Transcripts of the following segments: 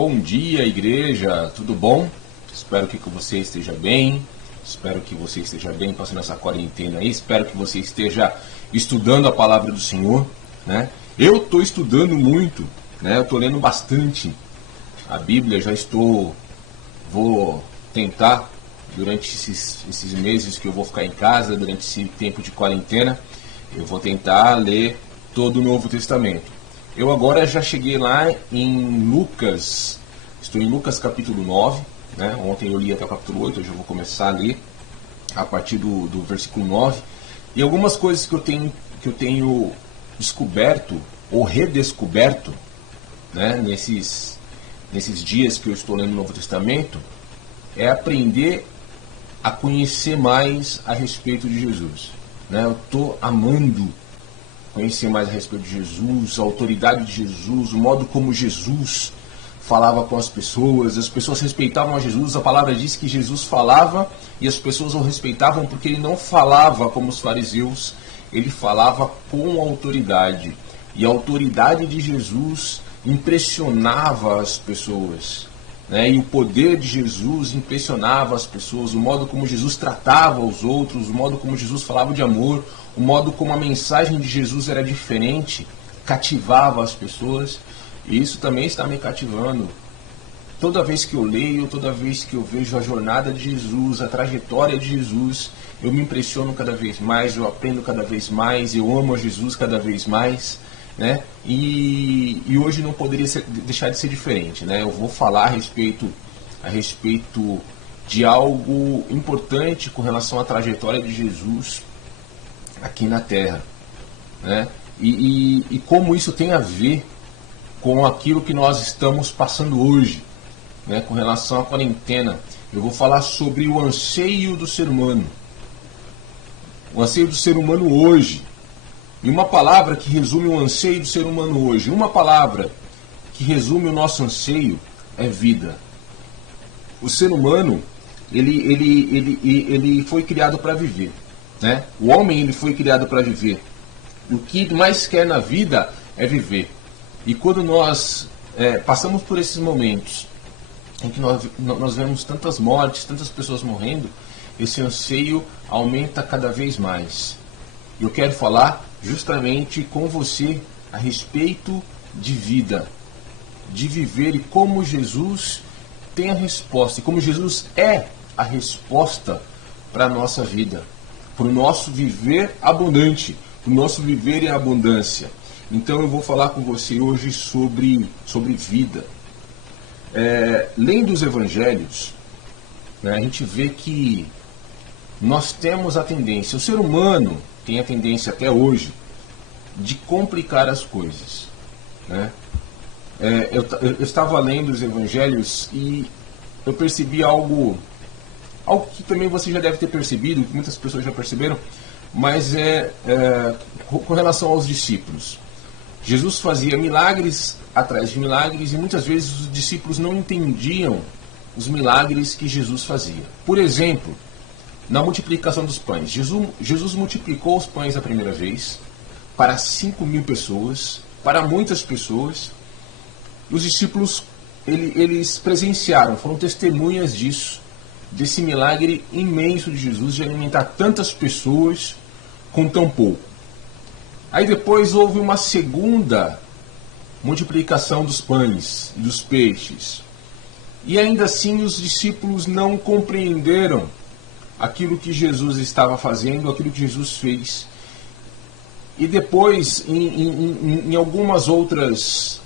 Bom dia, igreja, tudo bom? Espero que você esteja bem, passando essa quarentena aí, espero que você esteja estudando a palavra do Senhor, né? Eu estou estudando muito, né? Eu estou lendo bastante a Bíblia, vou tentar, durante esses meses que eu vou ficar em casa, durante esse tempo de quarentena, eu vou tentar ler todo o Novo Testamento. Eu agora já cheguei lá em Lucas, estou em Lucas capítulo 9, né? Ontem eu li até o capítulo 8, hoje eu vou começar a ler a partir do versículo 9. E algumas coisas que eu tenho descoberto ou redescoberto, né, nesses dias que eu estou lendo o Novo Testamento, é aprender a conhecer mais a respeito de Jesus, né? Eu estou amando conhecer mais a respeito de Jesus, a autoridade de Jesus, o modo como Jesus falava com as pessoas respeitavam a Jesus. A palavra diz que Jesus falava e as pessoas o respeitavam porque ele não falava como os fariseus, ele falava com autoridade. E a autoridade de Jesus impressionava as pessoas, né? E o poder de Jesus impressionava as pessoas, o modo como Jesus tratava os outros, o modo como Jesus falava de amor, o modo como a mensagem de Jesus era diferente, cativava as pessoas, e isso também está me cativando. Toda vez que eu leio, toda vez que eu vejo a jornada de Jesus, a trajetória de Jesus, eu me impressiono cada vez mais, eu aprendo cada vez mais, eu amo a Jesus cada vez mais, né? E hoje não poderia deixar de ser diferente, né? Eu vou falar a respeito de algo importante com relação à trajetória de Jesus aqui na Terra, né? E como isso tem a ver com aquilo que nós estamos passando hoje, né? Com relação à quarentena. Eu vou falar sobre o anseio do ser humano, o anseio do ser humano hoje. E uma palavra que resume o anseio do ser humano hoje, uma palavra que resume o nosso anseio é vida. O ser humano, ele foi criado para viver, né? O homem, ele foi criado para viver. O que mais quer na vida é viver. E quando nós passamos por esses momentos em que nós vemos tantas mortes, tantas pessoas morrendo, esse anseio aumenta cada vez mais. Eu quero falar justamente com você a respeito de vida, de viver, e como Jesus tem a resposta, e como Jesus é a resposta para a nossa vida, para o nosso viver abundante, para o nosso viver em abundância. Então eu vou falar com você hoje sobre vida. Lendo os evangelhos, né, a gente vê que nós temos a tendência, o ser humano tem a tendência até hoje de complicar as coisas, né? Eu estava lendo os evangelhos e eu percebi algo que também você já deve ter percebido, que muitas pessoas já perceberam, mas com relação aos discípulos. Jesus fazia milagres atrás de milagres e muitas vezes os discípulos não entendiam os milagres que Jesus fazia. Por exemplo, na multiplicação dos pães. Jesus multiplicou os pães a primeira vez para 5.000 pessoas, para muitas pessoas. Os discípulos, eles presenciaram, foram testemunhas disso, desse milagre imenso de Jesus de alimentar tantas pessoas com tão pouco. Aí depois houve uma segunda multiplicação dos pães e dos peixes. E ainda assim os discípulos não compreenderam aquilo que Jesus estava fazendo, aquilo que Jesus fez. E depois, em algumas outras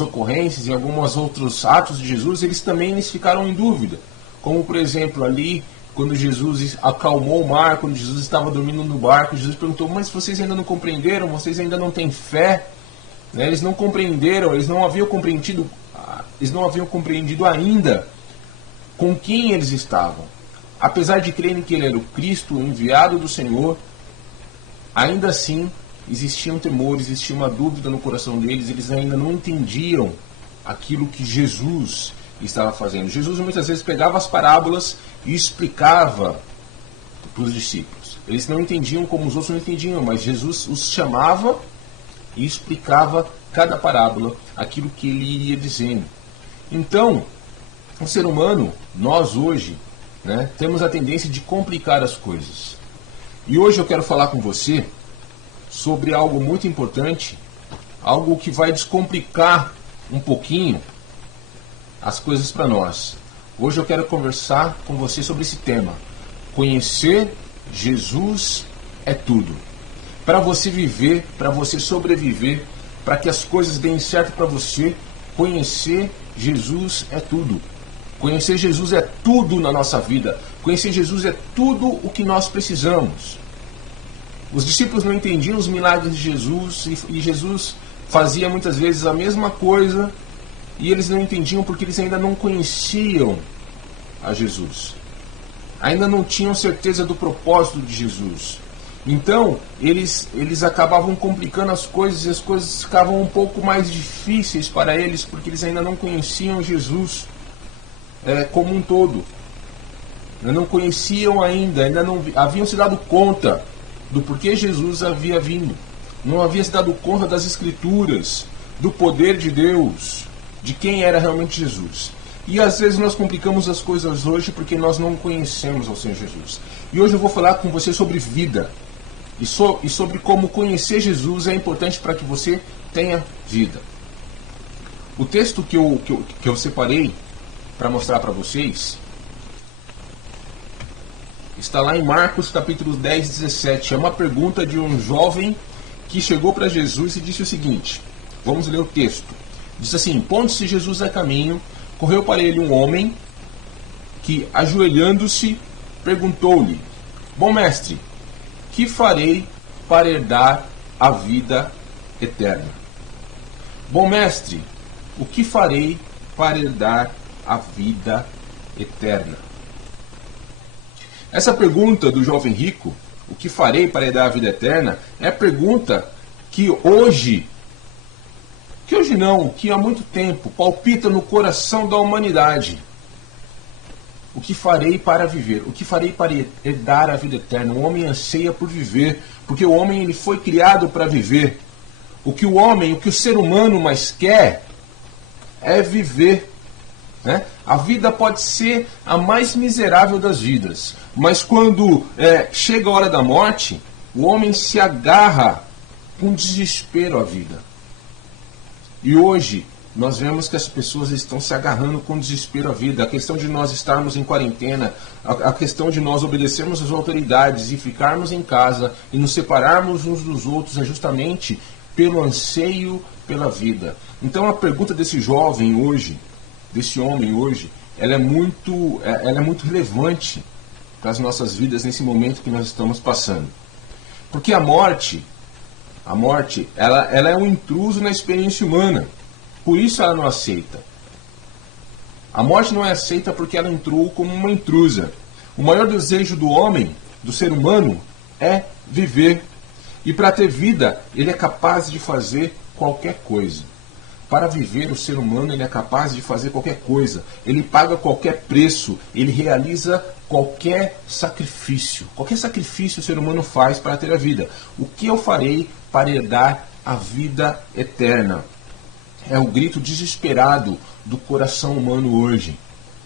ocorrências, em alguns outros atos de Jesus, eles ficaram em dúvida. Como, por exemplo, ali, quando Jesus acalmou o mar, quando Jesus estava dormindo no barco, Jesus perguntou: mas vocês ainda não compreenderam? Vocês ainda não têm fé? Né? Eles não compreenderam, eles não haviam compreendido ainda com quem eles estavam. Apesar de crerem que ele era o Cristo, o enviado do Senhor, ainda assim existia um temor, existia uma dúvida no coração deles, eles ainda não entendiam aquilo que Jesus estava fazendo. Jesus muitas vezes pegava as parábolas e explicava para os discípulos. Eles não entendiam como os outros não entendiam, mas Jesus os chamava e explicava cada parábola, aquilo que ele iria dizendo. Então, o ser humano, nós hoje, né, temos a tendência de complicar as coisas. E hoje eu quero falar com você sobre algo muito importante, algo que vai descomplicar um pouquinho as coisas para nós. Hoje eu quero conversar com você sobre esse tema. Conhecer Jesus é tudo. Para você viver, para você sobreviver, para que as coisas deem certo para você, conhecer Jesus é tudo. Conhecer Jesus é tudo na nossa vida. Conhecer Jesus é tudo o que nós precisamos. Os discípulos não entendiam os milagres de Jesus e Jesus fazia muitas vezes a mesma coisa e eles não entendiam porque eles ainda não conheciam a Jesus. Ainda não tinham certeza do propósito de Jesus. Então, eles acabavam complicando as coisas e as coisas ficavam um pouco mais difíceis para eles porque eles ainda não conheciam Jesus como um todo. Não conheciam ainda não haviam se dado conta do porquê Jesus havia vindo. Não havia se dado conta das Escrituras, do poder de Deus, de quem era realmente Jesus. E às vezes nós complicamos as coisas hoje porque nós não conhecemos ao Senhor Jesus. E hoje eu vou falar com você sobre vida. E sobre como conhecer Jesus é importante para que você tenha vida. O texto que eu separei para mostrar para vocês está lá em Marcos capítulo 10, 17. É uma pergunta de um jovem que chegou para Jesus e disse o seguinte. Vamos ler o texto. Diz assim: pondo-se Jesus a caminho, correu para ele um homem que, ajoelhando-se, perguntou-lhe: bom mestre, que farei para herdar a vida eterna? Bom mestre, o que farei para herdar a vida eterna? Essa pergunta do jovem rico, o que farei para herdar a vida eterna, é a pergunta que hoje não, que há muito tempo palpita no coração da humanidade. O que farei para viver? O que farei para herdar a vida eterna? O homem anseia por viver, porque o homem ele foi criado para viver. O que o ser humano mais quer é viver. Né? A vida pode ser a mais miserável das vidas, mas quando chega a hora da morte, o homem se agarra com desespero à vida. E hoje nós vemos que as pessoas estão se agarrando com desespero à vida. A questão de nós estarmos em quarentena, a questão de nós obedecermos às autoridades e ficarmos em casa e nos separarmos uns dos outros é justamente pelo anseio pela vida. Então a pergunta desse jovem hoje, desse homem hoje, ela é muito relevante para as nossas vidas nesse momento que nós estamos passando. Porque a morte, ela é um intruso na experiência humana. Por isso ela não aceita. A morte não é aceita porque ela entrou como uma intrusa. O maior desejo do homem, do ser humano, é viver. E para ter vida, ele é capaz de fazer qualquer coisa. Para viver, o ser humano ele é capaz de fazer qualquer coisa. Ele paga qualquer preço. Ele realiza qualquer sacrifício. Qualquer sacrifício o ser humano faz para ter a vida. O que eu farei para herdar a vida eterna? É o grito desesperado do coração humano hoje.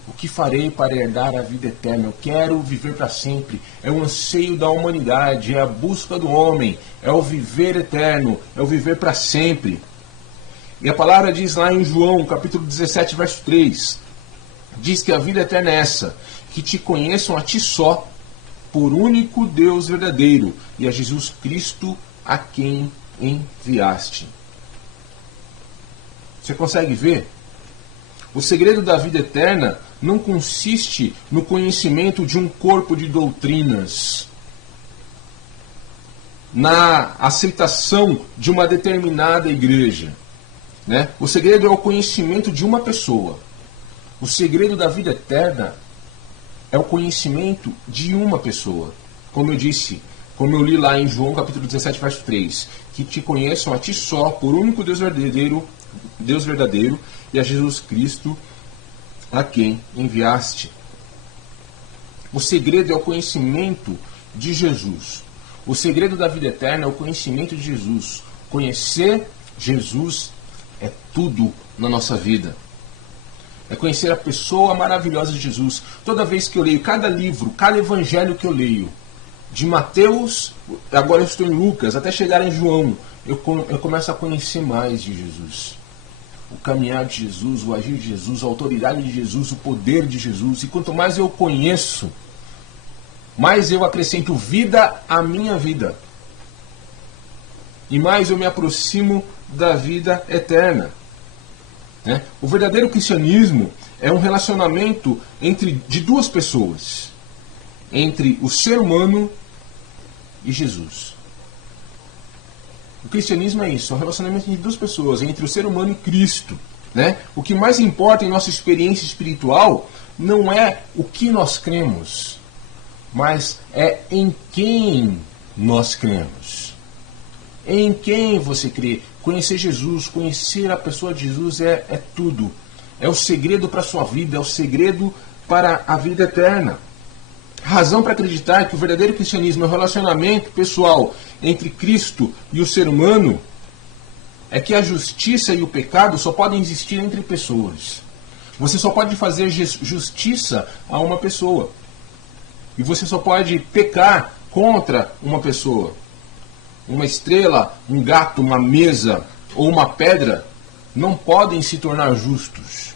O que farei para herdar a vida eterna? Eu quero viver para sempre. É o anseio da humanidade, é a busca do homem, é o viver eterno, é o viver para sempre. E a palavra diz lá em João, capítulo 17, verso 3, diz que a vida eterna é essa, que te conheçam a ti só, por único Deus verdadeiro, e a Jesus Cristo a quem enviaste. Você consegue ver? O segredo da vida eterna não consiste no conhecimento de um corpo de doutrinas, na aceitação de uma determinada igreja. Né? O segredo é o conhecimento de uma pessoa. O segredo da vida eterna é o conhecimento de uma pessoa. Como eu disse, como eu li lá em João capítulo 17, verso 3, que te conheçam a ti só, por único Deus verdadeiro, e a Jesus Cristo a quem enviaste. O segredo é o conhecimento de Jesus. O segredo da vida eterna é o conhecimento de Jesus. Conhecer Jesus é tudo na nossa vida. É conhecer a pessoa maravilhosa de Jesus. Toda vez que eu leio cada livro, cada evangelho que eu leio, de Mateus, agora eu estou em Lucas, até chegar em João, eu começo a conhecer mais de Jesus. O caminhar de Jesus, o agir de Jesus, a autoridade de Jesus, o poder de Jesus. E quanto mais eu conheço, mais eu acrescento vida à minha vida. E mais eu me aproximo da vida eterna. O verdadeiro cristianismo é um relacionamento de duas pessoas. Entre o ser humano e Jesus. O cristianismo é isso, é um relacionamento entre duas pessoas, entre o ser humano e Cristo. O que mais importa em nossa experiência espiritual não é o que nós cremos, mas é em quem nós cremos. Em quem você crê. Conhecer Jesus, conhecer a pessoa de Jesus é tudo. É o segredo para a sua vida, é o segredo para a vida eterna. A razão para acreditar que o verdadeiro cristianismo é um relacionamento pessoal entre Cristo e o ser humano é que a justiça e o pecado só podem existir entre pessoas. Você só pode fazer justiça a uma pessoa. E você só pode pecar contra uma pessoa. Uma estrela, um gato, uma mesa ou uma pedra não podem se tornar justos.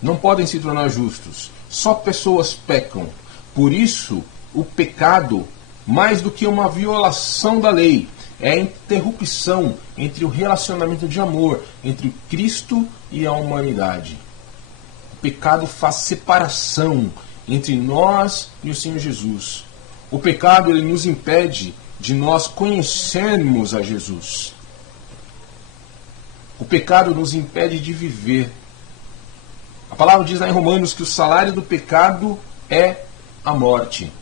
Não podem se tornar justos. Só pessoas pecam. Por isso, o pecado, mais do que uma violação da lei, é a interrupção entre o relacionamento de amor entre Cristo e a humanidade. O pecado faz separação entre nós e o Senhor Jesus. O pecado ele nos impede de nós conhecermos a Jesus. O pecado nos impede de viver. A palavra diz lá em Romanos que o salário do pecado é a morte.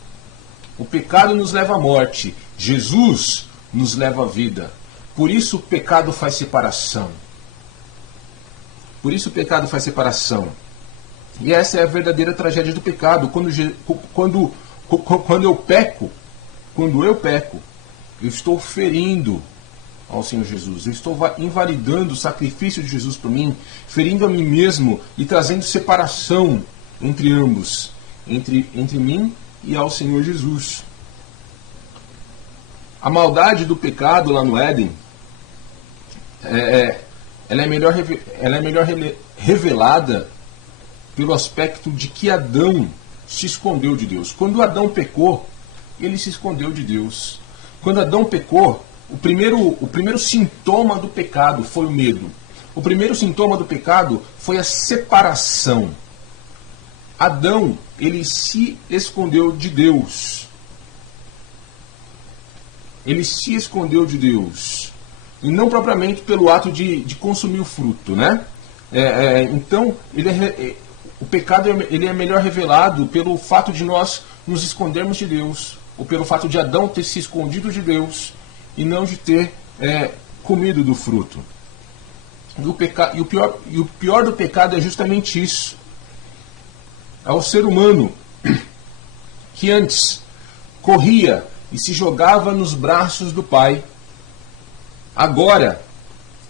O pecado nos leva à morte. Jesus nos leva à vida. Por isso o pecado faz separação. Por isso o pecado faz separação. E essa é a verdadeira tragédia do pecado. Quando eu peco, eu estou ferindo ao Senhor Jesus. Eu estou invalidando o sacrifício de Jesus por mim, ferindo a mim mesmo e trazendo separação entre ambos, entre mim e ao Senhor Jesus. A maldade do pecado lá no Éden, ela é melhor revelada pelo aspecto de que Adão se escondeu de Deus. Quando Adão pecou, ele se escondeu de Deus. Quando Adão pecou, o primeiro sintoma do pecado foi o medo. O primeiro sintoma do pecado foi a separação. Adão, ele se escondeu de Deus. Ele se escondeu de Deus. E não propriamente pelo ato de consumir o fruto, Então, o pecado ele é melhor revelado pelo fato de nós nos escondermos de Deus, ou pelo fato de Adão ter se escondido de Deus e não de ter comido do fruto. E o pior do pecado é justamente isso. É o ser humano que antes corria e se jogava nos braços do Pai. Agora,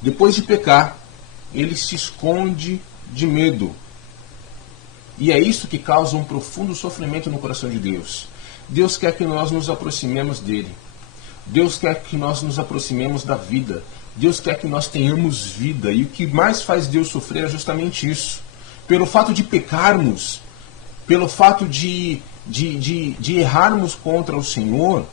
depois de pecar, ele se esconde de medo. E é isso que causa um profundo sofrimento no coração de Deus. Deus quer que nós nos aproximemos dele. Deus quer que nós nos aproximemos da vida. Deus quer que nós tenhamos vida. E o que mais faz Deus sofrer é justamente isso. Pelo fato de pecarmos, pelo fato de errarmos contra o Senhor,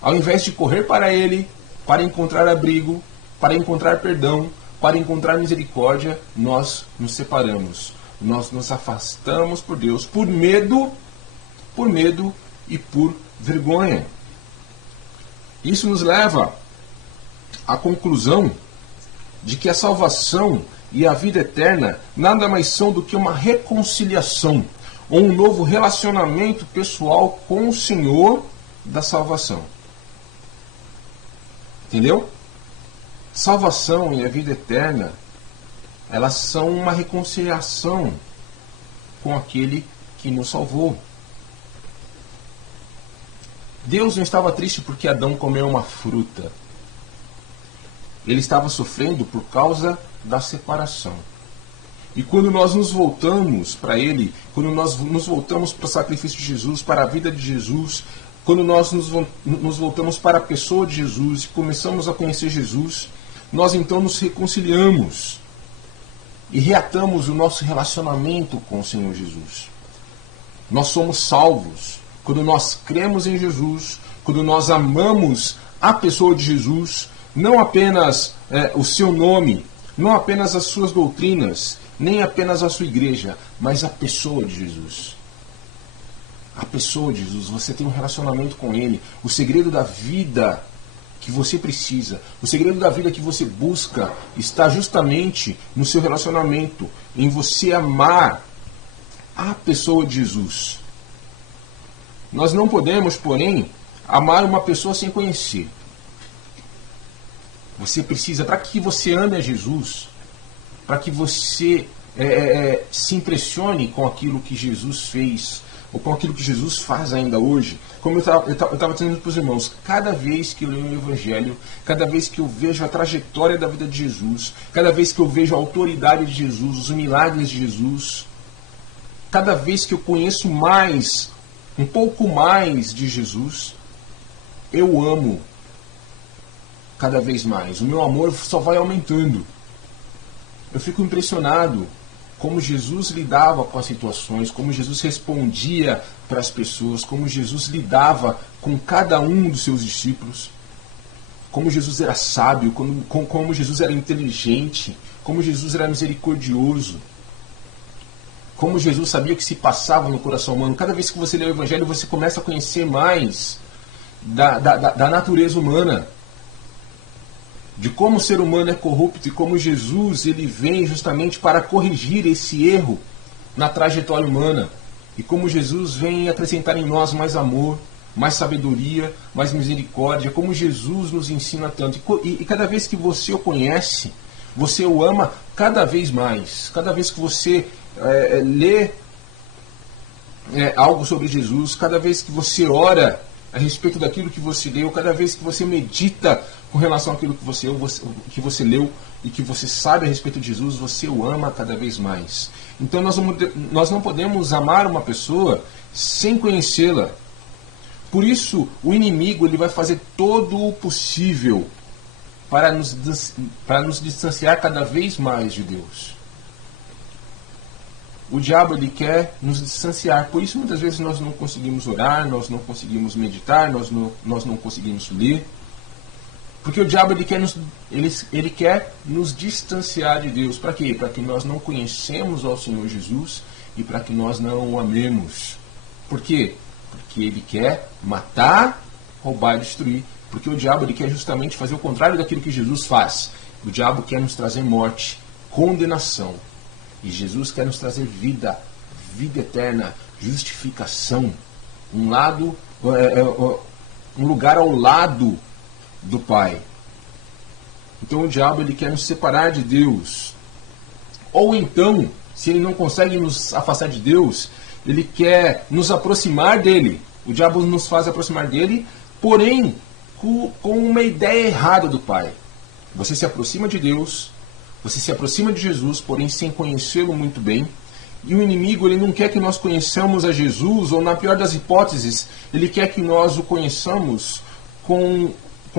ao invés de correr para Ele, para encontrar abrigo, para encontrar perdão, para encontrar misericórdia, nós nos separamos. Nós nos afastamos por Deus por medo e por vergonha. Isso nos leva à conclusão de que a salvação e a vida eterna nada mais são do que uma reconciliação ou um novo relacionamento pessoal com o Senhor da salvação. Entendeu? Salvação e a vida eterna, elas são uma reconciliação com aquele que nos salvou. Deus não estava triste porque Adão comeu uma fruta. Ele estava sofrendo por causa da separação. E quando nós nos voltamos para Ele, quando nós nos voltamos para o sacrifício de Jesus, para a vida de Jesus, quando nós nos voltamos para a pessoa de Jesus e começamos a conhecer Jesus, nós então nos reconciliamos e reatamos o nosso relacionamento com o Senhor Jesus. Nós somos salvos quando nós cremos em Jesus, quando nós amamos a pessoa de Jesus, não apenas o seu nome, não apenas as suas doutrinas, nem apenas a sua igreja, mas a pessoa de Jesus. A pessoa de Jesus, você tem um relacionamento com Ele. O segredo da vida que você precisa, o segredo da vida que você busca, está justamente no seu relacionamento, em você amar a pessoa de Jesus. Nós não podemos, porém, amar uma pessoa sem conhecer. Você precisa, para que você ame a Jesus, para que você se impressione com aquilo que Jesus fez, ou com aquilo que Jesus faz ainda hoje, como eu estava dizendo para os irmãos, cada vez que eu leio o Evangelho, cada vez que eu vejo a trajetória da vida de Jesus, cada vez que eu vejo a autoridade de Jesus, os milagres de Jesus, cada vez que eu conheço mais, um pouco mais de Jesus, eu amo cada vez mais. O meu amor só vai aumentando. Eu fico impressionado como Jesus lidava com as situações, como Jesus respondia para as pessoas, como Jesus lidava com cada um dos seus discípulos, como Jesus era sábio, como Jesus era inteligente, como Jesus era misericordioso, como Jesus sabia o que se passava no coração humano. Cada vez que você lê o Evangelho, você começa a conhecer mais da natureza humana, de como o ser humano é corrupto e como Jesus ele vem justamente para corrigir esse erro na trajetória humana. E como Jesus vem acrescentar em nós mais amor, mais sabedoria, mais misericórdia, como Jesus nos ensina tanto. E cada vez que você o conhece, você o ama cada vez mais. Cada vez que você lê algo sobre Jesus, cada vez que você ora a respeito daquilo que você leu, cada vez que você medita com relação àquilo que você leu e que você sabe a respeito de Jesus, você o ama cada vez mais. Então nós não podemos amar uma pessoa sem conhecê-la. Por isso, o inimigo ele vai fazer todo o possível para nos distanciar cada vez mais de Deus. O diabo ele quer nos distanciar. Por isso, muitas vezes, nós não conseguimos orar, nós não conseguimos meditar, nós não conseguimos ler. Porque o diabo ele quer nos distanciar de Deus. Para quê? Para que nós não conhecemos ao Senhor Jesus e para que nós não o amemos. Por quê? Porque ele quer matar, roubar e destruir. Porque o diabo ele quer justamente fazer o contrário daquilo que Jesus faz. O diabo quer nos trazer morte, condenação. E Jesus quer nos trazer vida, vida eterna, justificação. Um lugar ao lado do Pai. Então o diabo ele quer nos separar de Deus. Ou então, se ele não consegue nos afastar de Deus, ele quer nos aproximar dele. O diabo nos faz aproximar dele, porém com uma ideia errada do Pai. Você se aproxima de Deus, você se aproxima de Jesus, porém sem conhecê-lo muito bem. E o inimigo ele não quer que nós conheçamos a Jesus, ou na pior das hipóteses, ele quer que nós o conheçamos com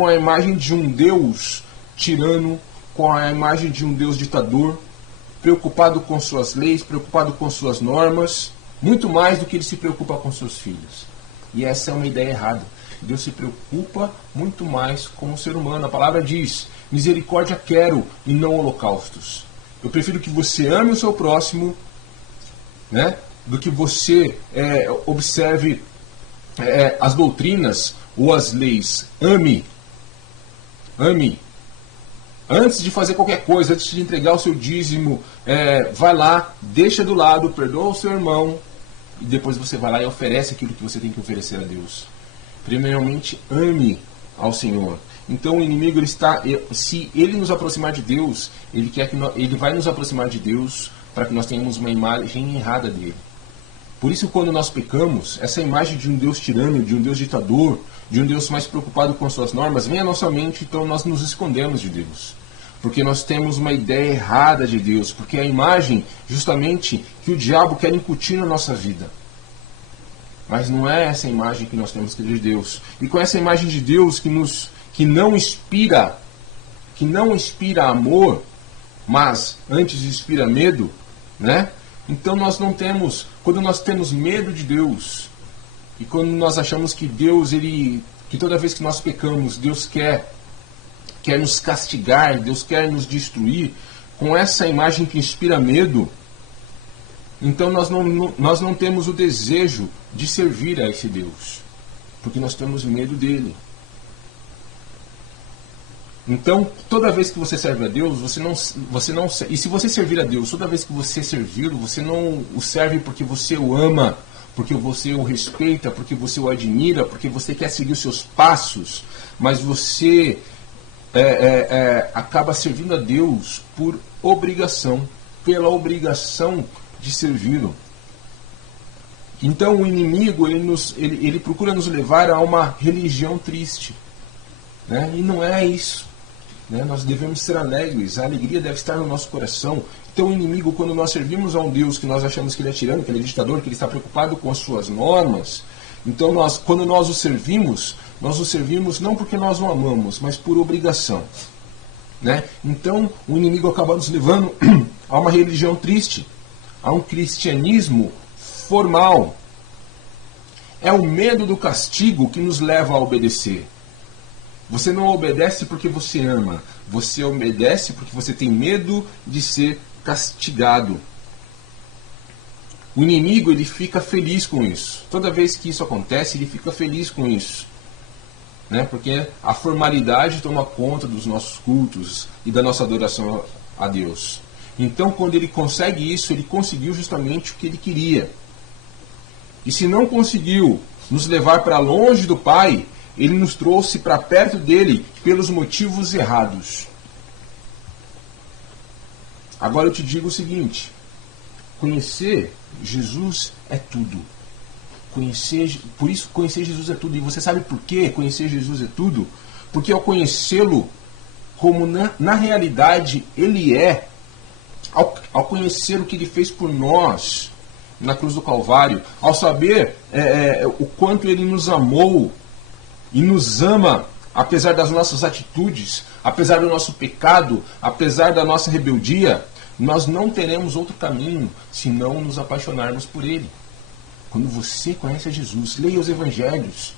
a imagem de um Deus tirano, com a imagem de um Deus ditador, preocupado com suas leis, preocupado com suas normas, muito mais do que ele se preocupa com seus filhos. E essa é uma ideia errada. Deus se preocupa muito mais com o ser humano. A palavra diz, misericórdia quero e não holocaustos. Eu prefiro que você ame o seu próximo, né, do que você observe as doutrinas ou as leis. Ame. Ame. Antes de fazer qualquer coisa, antes de entregar o seu dízimo, vai lá, deixa do lado, perdoa o seu irmão, e depois você vai lá e oferece aquilo que você tem que oferecer a Deus. Primeiramente, ame ao Senhor. Então o inimigo, se ele nos aproximar de Deus, ele vai nos aproximar de Deus para que nós tenhamos uma imagem errada dele. Por isso, quando nós pecamos, essa imagem de um Deus tirano, de um Deus ditador, de um Deus mais preocupado com suas normas, vem à nossa mente, então nós nos escondemos de Deus. porque nós temos uma ideia errada de Deus, porque é a imagem justamente que o diabo quer incutir na nossa vida. Mas não é essa imagem que nós temos que ter de Deus. E com essa imagem de Deus que não inspira amor, mas antes inspira medo, né? Então nós não temos, quando nós temos medo de Deus, e quando nós achamos que Deus, que toda vez que nós pecamos, Deus quer nos castigar, Deus quer nos destruir, com essa imagem que inspira medo, então nós não temos o desejo de servir a esse Deus, porque nós temos medo dele. Então, toda vez que você serve a Deus, e se você servir a Deus, toda vez que você servi-lo, você não o serve porque você o ama, porque você o respeita, porque você o admira, porque você quer seguir os seus passos, mas você acaba servindo a Deus por obrigação, pela obrigação de servi-lo. Então o inimigo ele procura nos levar a uma religião triste, né? E não é isso, né? Nós devemos ser alegres, a alegria deve estar no nosso coração. Então o inimigo, quando nós servimos a um Deus que nós achamos que ele é tirano, que ele é ditador, que ele está preocupado com as suas normas, então quando nós o servimos não porque nós o amamos, mas por obrigação, né? Então o inimigo acaba nos levando a uma religião triste, a um cristianismo formal. É o medo do castigo que nos leva a obedecer. Você não obedece porque você ama, você obedece porque você tem medo de ser castigado. O inimigo, ele fica feliz com isso. Toda vez que isso acontece, ele fica feliz com isso, né? Porque a formalidade toma conta dos nossos cultos e da nossa adoração a Deus. Então, quando ele consegue isso, ele conseguiu justamente o que ele queria. E se não conseguiu nos levar para longe do Pai, ele nos trouxe para perto dele pelos motivos errados. Agora eu te digo o seguinte: conhecer Jesus é tudo. Por isso conhecer Jesus é tudo. E você sabe por que conhecer Jesus é tudo? Porque ao conhecê-lo como na realidade ele é, ao conhecer o que ele fez por nós na cruz do Calvário, ao saber o quanto ele nos amou e nos ama, apesar das nossas atitudes, apesar do nosso pecado, apesar da nossa rebeldia, nós não teremos outro caminho senão nos apaixonarmos por ele. Quando você conhece a Jesus, leia os evangelhos,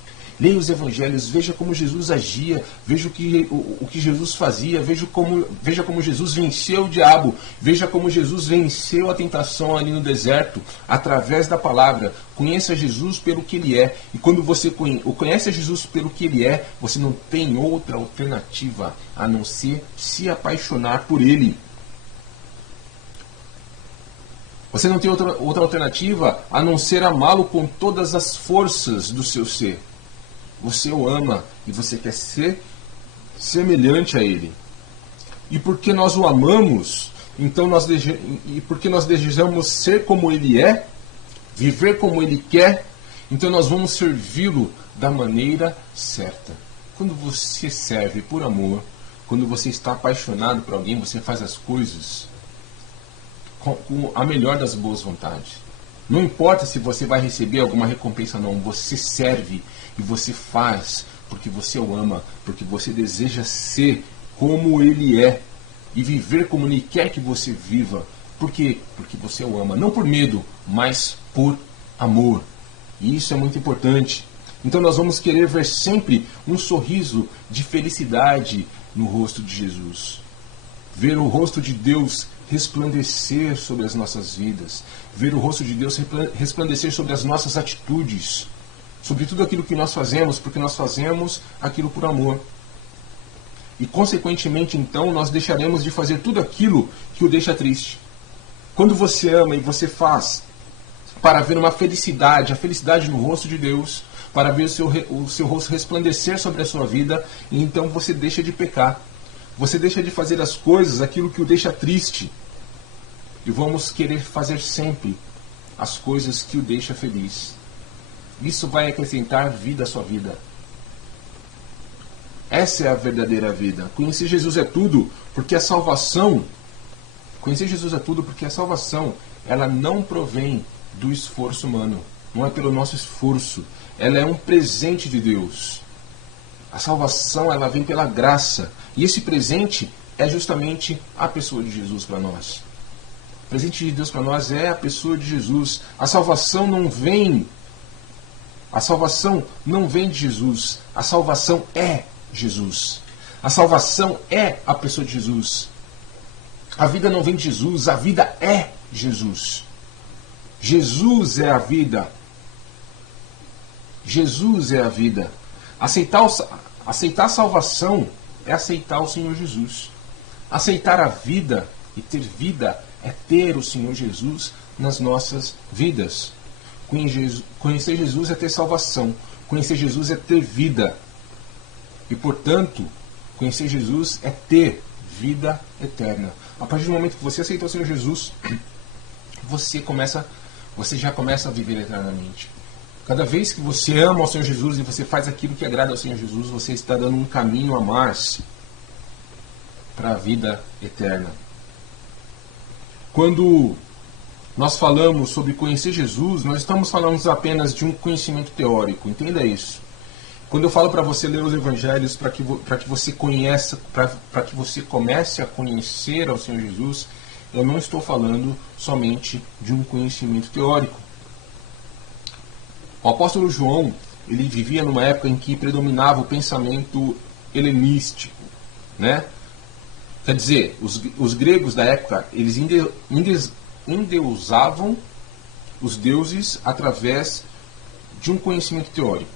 veja como Jesus agia, veja o que Jesus fazia, veja como Jesus venceu o diabo, veja como Jesus venceu a tentação ali no deserto, através da palavra. Conheça Jesus pelo que ele é, e quando você conhece a Jesus pelo que ele é, você não tem outra alternativa a não ser se apaixonar por ele. Você não tem outra alternativa a não ser amá-lo com todas as forças do seu ser. Você o ama e você quer ser semelhante a ele. E porque nós o amamos, então porque nós desejamos ser como ele é, viver como ele quer, então nós vamos servi-lo da maneira certa. Quando você serve por amor, quando você está apaixonado por alguém, você faz as coisas com a melhor das boas vontades. Não importa se você vai receber alguma recompensa ou não, você serve e você faz porque você o ama, porque você deseja ser como ele é e viver como ele quer que você viva. Por quê? Porque você o ama, não por medo, mas por amor. E isso é muito importante. Então nós vamos querer ver sempre um sorriso de felicidade no rosto de Jesus. Ver o rosto de Deus resplandecer sobre as nossas vidas, ver o rosto de Deus resplandecer sobre as nossas atitudes, sobre tudo aquilo que nós fazemos, porque nós fazemos aquilo por amor. E consequentemente, então, nós deixaremos de fazer tudo aquilo que o deixa triste. Quando você ama e você faz para ver uma felicidade, a felicidade no rosto de Deus, para ver o seu rosto resplandecer sobre a sua vida, e então você deixa de pecar. Você deixa de fazer as coisas, aquilo que o deixa triste. E vamos querer fazer sempre as coisas que o deixa feliz. Isso vai acrescentar vida à sua vida. Essa é a verdadeira vida. Conhecer Jesus é tudo, porque a salvação, ela não provém do esforço humano. Não é pelo nosso esforço. Ela é um presente de Deus. A salvação, ela vem pela graça. E esse presente é justamente a pessoa de Jesus para nós. O presente de Deus para nós é a pessoa de Jesus. A salvação não vem de Jesus. A salvação é Jesus. A salvação é a pessoa de Jesus. A vida não vem de Jesus, a vida é Jesus. Jesus é a vida. Jesus é a vida. Aceitar a salvação é aceitar o Senhor Jesus. Aceitar a vida e ter vida é ter o Senhor Jesus nas nossas vidas. Conhecer Jesus é ter salvação. Conhecer Jesus é ter vida. E, portanto, conhecer Jesus é ter vida eterna. A partir do momento que você aceitou o Senhor Jesus, você já começa a viver eternamente. Cada vez que você ama o Senhor Jesus e você faz aquilo que agrada ao Senhor Jesus, você está dando um caminho a mais para a vida eterna. Quando nós falamos sobre conhecer Jesus, nós estamos falando apenas de um conhecimento teórico. Entenda isso. Quando eu falo para você ler os evangelhos para que você conheça, para que você comece a conhecer ao Senhor Jesus, eu não estou falando somente de um conhecimento teórico. O apóstolo João, ele vivia numa época em que predominava o pensamento helenístico, né? Quer dizer, os gregos da época, eles endeusavam os deuses através de um conhecimento teórico.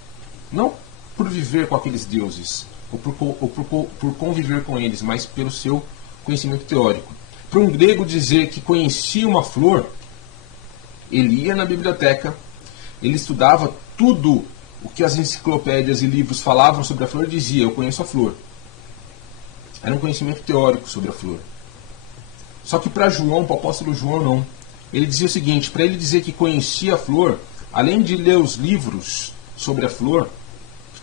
Não por viver com aqueles deuses, ou por conviver com eles, mas pelo seu conhecimento teórico. Para um grego dizer que conhecia uma flor, ele ia na biblioteca, ele estudava tudo o que as enciclopédias e livros falavam sobre a flor e dizia, eu conheço a flor. Era um conhecimento teórico sobre a flor. Só que para João, para o apóstolo João, não. Ele dizia o seguinte, para ele dizer que conhecia a flor, além de ler os livros sobre a flor,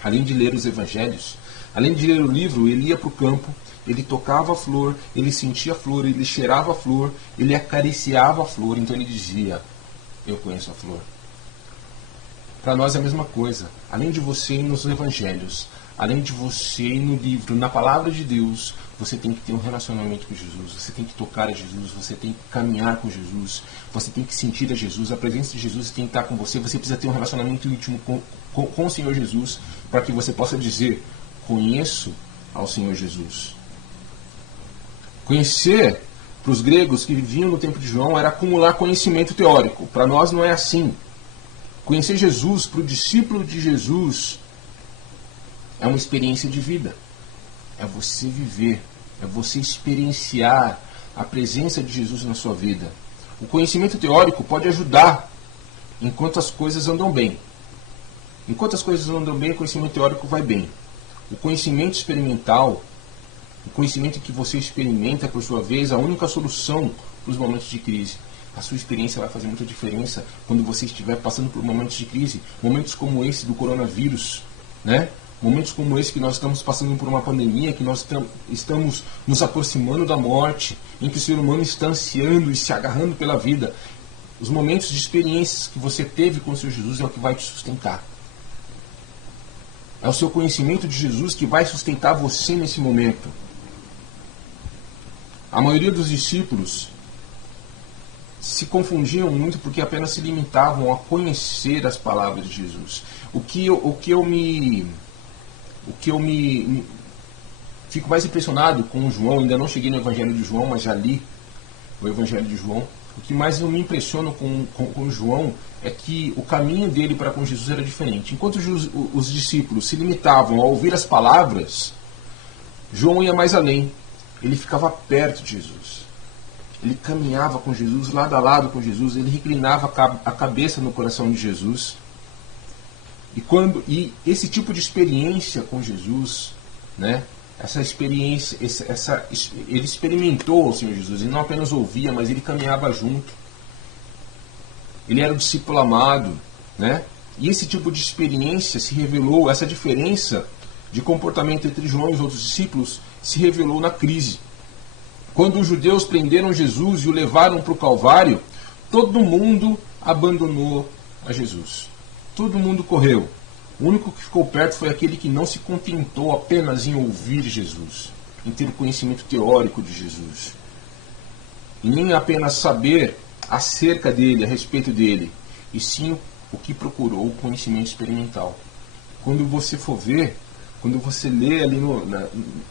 além de ler os evangelhos, além de ler o livro, ele ia para o campo, ele tocava a flor, ele sentia a flor, ele cheirava a flor, ele acariciava a flor, então ele dizia, eu conheço a flor. Para nós é a mesma coisa. Além de você ir nos evangelhos, além de você ir no livro, na palavra de Deus, você tem que ter um relacionamento com Jesus, você tem que tocar a Jesus, você tem que caminhar com Jesus, você tem que sentir a Jesus, a presença de Jesus tem que estar com você, você precisa ter um relacionamento íntimo com o Senhor Jesus, para que você possa dizer, conheço ao Senhor Jesus. Conhecer, para os gregos que viviam no tempo de João, era acumular conhecimento teórico. Para nós não é assim. Conhecer Jesus, para o discípulo de Jesus, é uma experiência de vida. É você viver, é você experienciar a presença de Jesus na sua vida. O conhecimento teórico pode ajudar enquanto as coisas andam bem. Enquanto as coisas andam bem, o conhecimento teórico vai bem. O conhecimento experimental, o conhecimento que você experimenta, por sua vez, a única solução para os momentos de crise. A sua experiência vai fazer muita diferença quando você estiver passando por momentos de crise. Momentos como esse do coronavírus, né? Momentos como esse que nós estamos passando por uma pandemia, que nós estamos nos aproximando da morte, em que o ser humano está ansiando e se agarrando pela vida. Os momentos de experiências que você teve com o Senhor Jesus é o que vai te sustentar. É o seu conhecimento de Jesus que vai sustentar você nesse momento. A maioria dos discípulos se confundiam muito porque apenas se limitavam a conhecer as palavras de Jesus. O que eu fico mais impressionado com o João, ainda não cheguei no Evangelho de João, mas já li o Evangelho de João. O que mais eu me impressiono com o João é que o caminho dele para com Jesus era diferente. Enquanto os discípulos se limitavam a ouvir as palavras, João ia mais além. Ele ficava perto de Jesus. Ele caminhava com Jesus, lado a lado com Jesus. Ele reclinava a cabeça no coração de Jesus. E esse tipo de experiência com Jesus, né? Essa experiência, ele experimentou o Senhor Jesus. Ele não apenas ouvia, mas ele caminhava junto. Ele era o discípulo amado, né? E esse tipo de experiência se revelou, essa diferença de comportamento entre João e os outros discípulos se revelou na crise. Quando os judeus prenderam Jesus e o levaram para o Calvário, todo mundo abandonou a Jesus. Todo mundo correu. O único que ficou perto foi aquele que não se contentou apenas em ouvir Jesus, em ter o conhecimento teórico de Jesus, e nem apenas saber acerca dele, a respeito dele, e sim o que procurou, o conhecimento experimental. Quando você for ver, quando você lê ali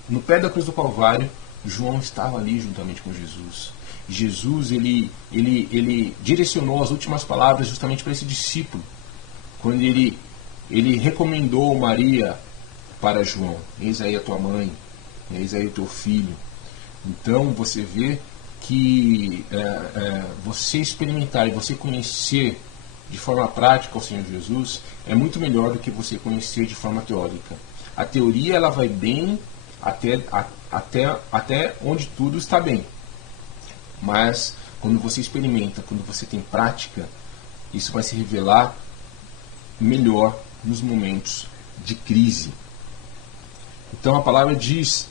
no pé da cruz do Calvário, João estava ali juntamente com Jesus. Jesus, ele direcionou as últimas palavras justamente para esse discípulo, quando ele recomendou Maria para João: eis aí a tua mãe, eis aí o teu filho. Então você vê que você experimentar e você conhecer de forma prática o Senhor Jesus é muito melhor do que você conhecer de forma teórica. A teoria ela vai bem até onde tudo está bem. Mas quando você experimenta, quando você tem prática, isso vai se revelar melhor nos momentos de crise. Então a palavra diz,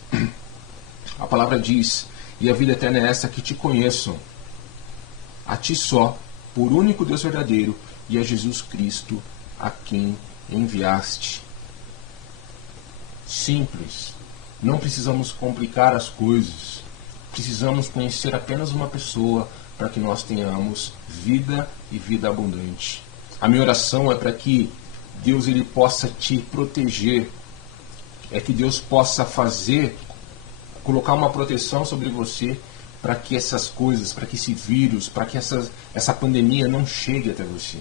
e a vida eterna é essa, que te conheçam, a ti só, por único Deus verdadeiro, e a Jesus Cristo, a quem enviaste. Simples. Não precisamos complicar as coisas. Precisamos conhecer apenas uma pessoa para que nós tenhamos vida e vida abundante. A minha oração é para que Deus ele possa te proteger, é que Deus possa colocar uma proteção sobre você para que essas coisas, para que esse vírus, para que essa pandemia não chegue até você.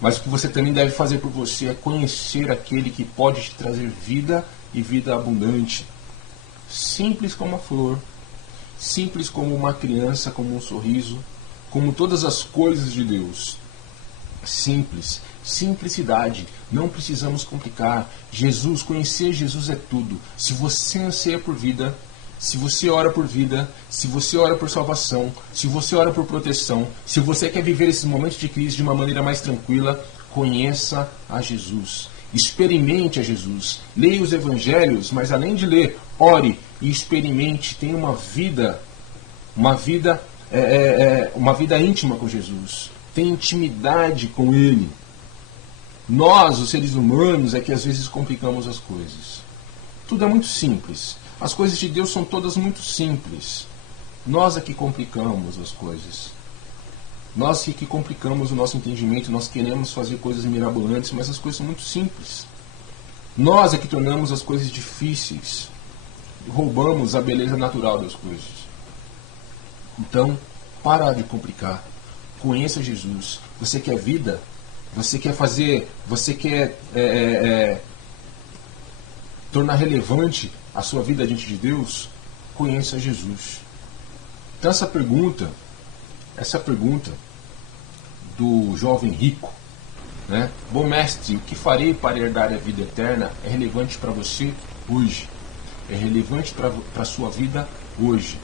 Mas o que você também deve fazer por você é conhecer aquele que pode te trazer vida e vida abundante. Simples como a flor, simples como uma criança, como um sorriso, como todas as coisas de Deus. Simples, simplicidade, não precisamos complicar. Jesus, conhecer Jesus é tudo. Se você anseia por vida, se você ora por vida, se você ora por salvação, se você ora por proteção, se você quer viver esses momentos de crise de uma maneira mais tranquila, conheça a Jesus. Experimente a Jesus. Leia os evangelhos, mas além de ler, ore e experimente. Tenha uma vida íntima com Jesus. Tenha intimidade com Ele. Nós, os seres humanos, é que às vezes complicamos as coisas. Tudo é muito simples. As coisas de Deus são todas muito simples. Nós é que complicamos as coisas. Nós é que complicamos o nosso entendimento. Nós queremos fazer coisas mirabolantes, mas as coisas são muito simples. Nós é que tornamos as coisas difíceis. Roubamos a beleza natural das coisas. Então, para de complicar. Conheça Jesus. Você quer vida? Você quer fazer? Você quer tornar relevante a sua vida diante de Deus? Conheça Jesus. Então essa pergunta do jovem rico, né? Bom mestre, o que farei para herdar a vida eterna? É relevante para você hoje. É relevante para a sua vida hoje.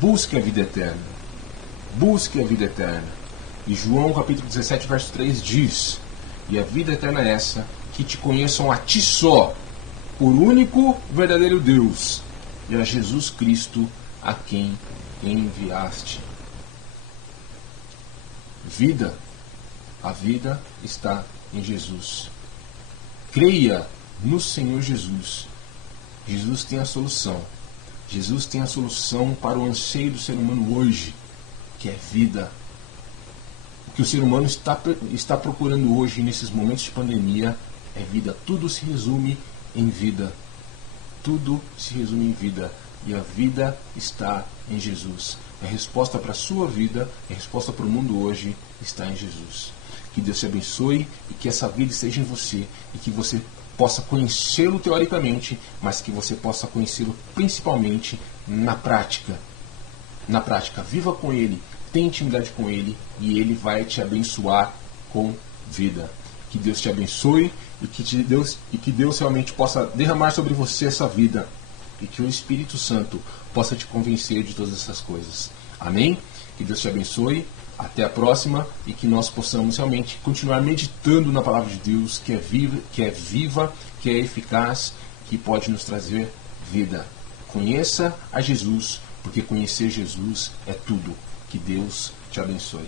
Busque a vida eterna. Busque a vida eterna. E João capítulo 17, verso 3 diz: e a vida eterna é essa, que te conheçam a ti só, por único verdadeiro Deus, e a Jesus Cristo, a quem enviaste. Vida, a vida está em Jesus. Creia no Senhor Jesus. Jesus tem a solução. Jesus tem a solução para o anseio do ser humano hoje, que é vida. O que o ser humano está procurando hoje, nesses momentos de pandemia, é vida. Tudo se resume em vida. Tudo se resume em vida. E a vida está em Jesus. A resposta para a sua vida, a resposta para o mundo hoje está em Jesus. Que Deus te abençoe e que essa vida esteja em você e que você possa conhecê-lo teoricamente, mas que você possa conhecê-lo principalmente na prática. Na prática, viva com Ele, tenha intimidade com Ele e Ele vai te abençoar com vida. Que Deus te abençoe e que Deus realmente possa derramar sobre você essa vida e que o Espírito Santo possa te convencer de todas essas coisas. Amém? Que Deus te abençoe. Até a próxima e que nós possamos realmente continuar meditando na palavra de Deus, que é viva, que é eficaz, que pode nos trazer vida. Conheça a Jesus, porque conhecer Jesus é tudo. Que Deus te abençoe.